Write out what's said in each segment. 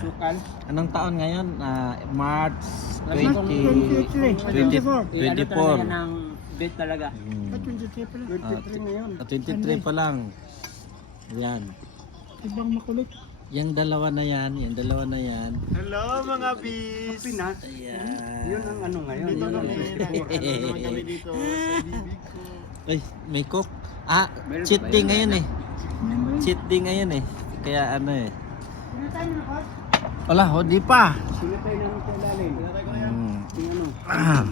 Sukal. Anong taon ngayon? March Sabi ko, 24. ng bait talaga. 23 pala. 23 ngayon. 23 pa lang. Yan. Ibang makulit. Yung dalawa na yan. Hello mga bis! Pinas. Ayan. Yun ang ano ngayon. Dito Yun ang kami, naman kami dito sa bibig ko. Ay, may cook. Meron Cheat ba day yan? ngayon eh. Cheat day ngayon eh. Kaya ano eh. Wala, di pa. Sino tayo nang sa ilalim? Yung ano?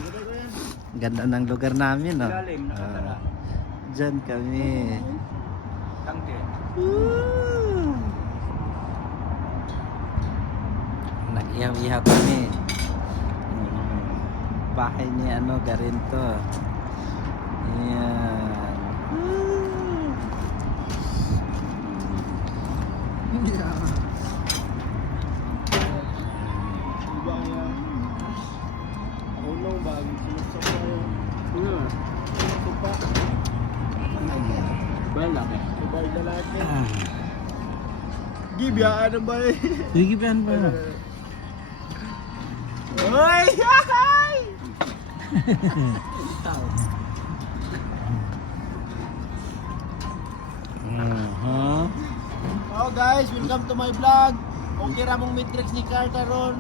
Ganda ng lugar namin, no? Ilalim, nakatara. Diyan kami. Tangke. Nag-ihaw-ihaw kami. Bahay ni ano, Garinto. Ayan. Ako nung bagong sinasakay. Tupa. Balaki. Subay lalaki. Gibiyaan ang bahay. Gigiban pa. Hoy! Hi! Oh guys, welcome to my vlog. Okay ra mong matrix ni Carter ron.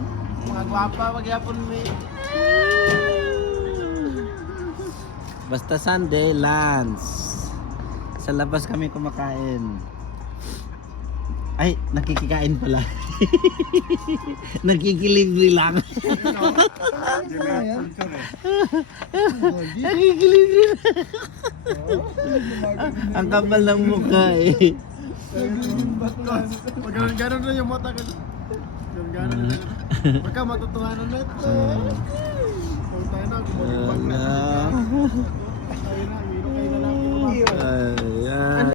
Mga gwapa magyapon mi. Basta Sunday, lunch. Sa labas kami kumakain. Ay, nakikikain pala. Nakikilibre lang. Nakikilibre lang. Ang kapal ng mukha eh. Pag ganon na yung mata ko. Ganon na. Pagka matutuhanan na ito. Pag tayo na, kumulibang na.